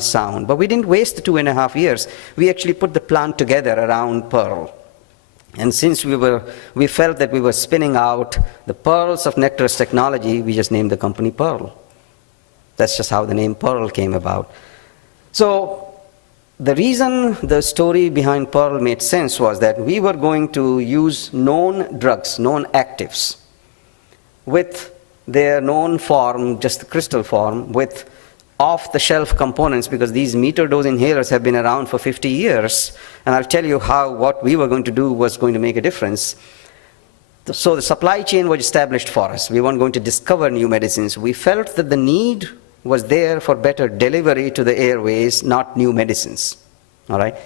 sound. But we didn't waste the 2.5 years. We actually put the plant together around Pearl. And since we felt that we were spinning out the pearls of Nectar's technology, we just named the company Pearl. That's just how the name Pearl came about. So the reason the story behind Pearl made sense was that we were going to use known drugs, known actives, with their known form, just the crystal form, with off-the-shelf components, because these meter-dose inhalers have been around for 50 years. And I'll tell you how what we were going to do was going to make a difference. So the supply chain was established for us. We weren't going to discover new medicines. We felt that the need was there for better delivery to the airways, not new medicines. All right?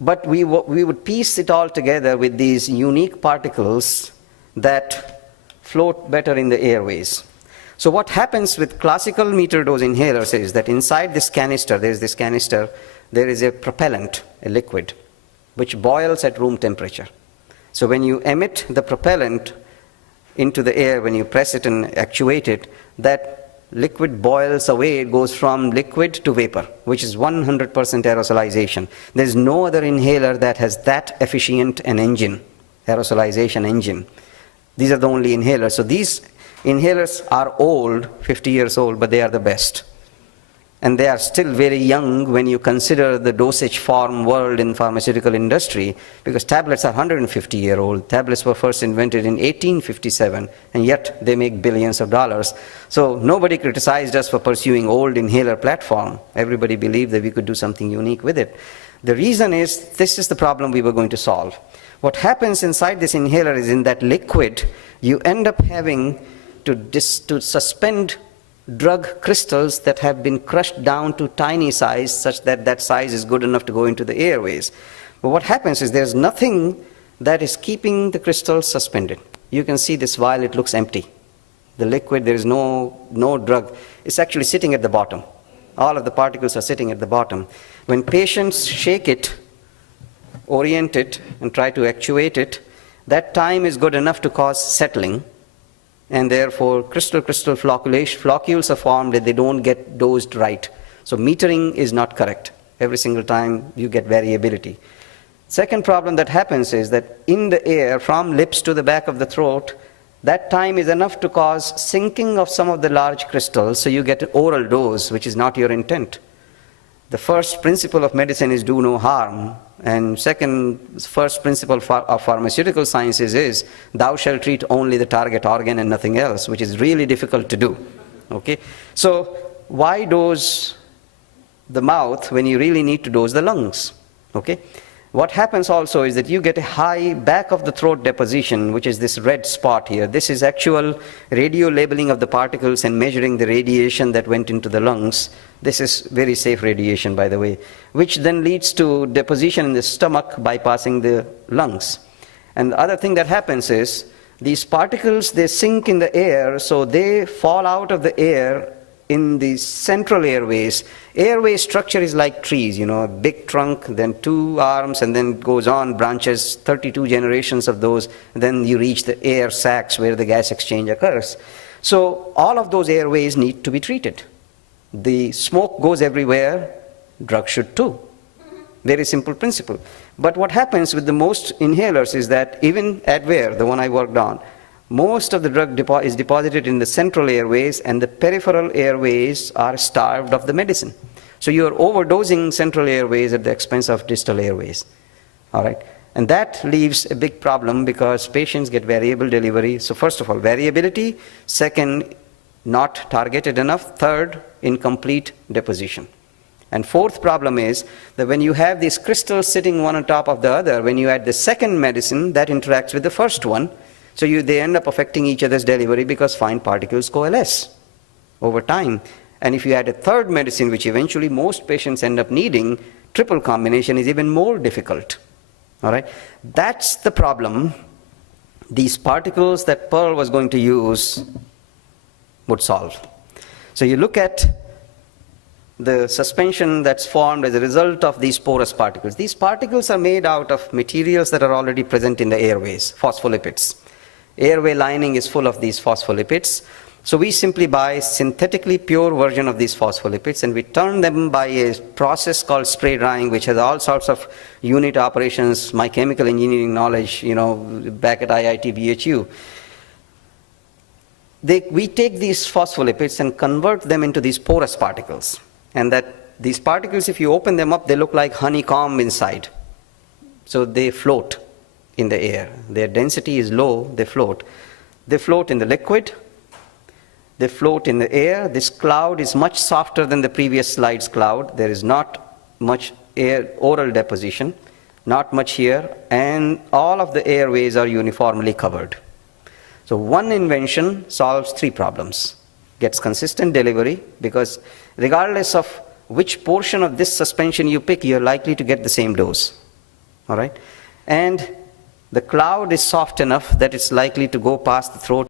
But we would piece it all together with these unique particles that float better in the airways. So what happens with classical meter-dose inhalers is that inside this canister, there is a propellant, a liquid, which boils at room temperature. So when you emit the propellant into the air, when you press it and actuate it, that liquid boils away. It goes from liquid to vapor, which is 100% aerosolization. There's no other inhaler that has that efficient an engine, aerosolization engine. These are the only inhalers. So these inhalers are old, 50 years old, but they are the best. And they are still very young when you consider the dosage form world in pharmaceutical industry, because tablets are 150-year-old. Tablets were first invented in 1857, and yet they make billions of dollars. So nobody criticized us for pursuing old inhaler platform. Everybody believed that we could do something unique with it. The reason is, this is the problem we were going to solve. What happens inside this inhaler is, in that liquid, you end up having to suspend drug crystals that have been crushed down to tiny size, such that that size is good enough to go into the airways. But what happens is, there's nothing that is keeping the crystals suspended. You can see this vial, it looks empty. The liquid, there is no drug. It's actually sitting at the bottom. All of the particles are sitting at the bottom. When patients shake it, orient it, and try to actuate it, that time is good enough to cause settling. And therefore, crystal floccules are formed that they don't get dosed right. So metering is not correct. Every single time you get variability. Second problem that happens is that in the air, from lips to the back of the throat, that time is enough to cause sinking of some of the large crystals, so you get an oral dose, which is not your intent. The first principle of medicine is do no harm. And first principle of pharmaceutical sciences is, thou shalt treat only the target organ and nothing else, which is really difficult to do. Okay? So why dose the mouth when you really need to dose the lungs? Okay? What happens also is that you get a high back of the throat deposition, which is this red spot here. This is actual radio labeling of the particles and measuring the radiation that went into the lungs. This is very safe radiation, by the way, which then leads to deposition in the stomach bypassing the lungs. And the other thing that happens is, these particles, they sink in the air, so they fall out of the air in the central airways. Airway structure is like trees, a big trunk, then two arms, and then goes on, branches, 32 generations of those, and then you reach the air sacs where the gas exchange occurs. So all of those airways need to be treated. The smoke goes everywhere, drugs should too. Very simple principle. But what happens with the most inhalers is that, even Advair, the one I worked on, most of the drug is deposited in the central airways, and the peripheral airways are starved of the medicine. So you are overdosing central airways at the expense of distal airways. All right? And that leaves a big problem, because patients get variable delivery. So first of all, variability. Second, not targeted enough. Third, incomplete deposition. And fourth problem is that when you have these crystals sitting one on top of the other, when you add the second medicine, that interacts with the first one. So they end up affecting each other's delivery, because fine particles coalesce over time. And if you add a third medicine, which eventually most patients end up needing, triple combination is even more difficult. All right? That's the problem these particles that Pearl was going to use would solve. So you look at the suspension that's formed as a result of these porous particles. These particles are made out of materials that are already present in the airways, phospholipids. Airway lining is full of these phospholipids. So we simply buy synthetically pure version of these phospholipids, and we turn them by a process called spray drying, which has all sorts of unit operations, my chemical engineering knowledge, back at IIT BHU. We take these phospholipids and convert them into these porous particles. And these particles, if you open them up, they look like honeycomb inside. So they float in the air. Their density is low, they float. They float in the liquid. They float in the air. This cloud is much softer than the previous slide's cloud. There is not much oral deposition, not much here, and all of the airways are uniformly covered. So one invention solves three problems. Gets consistent delivery, because regardless of which portion of this suspension you pick, you're likely to get the same dose. All right? And the cloud is soft enough that it's likely to go past the throat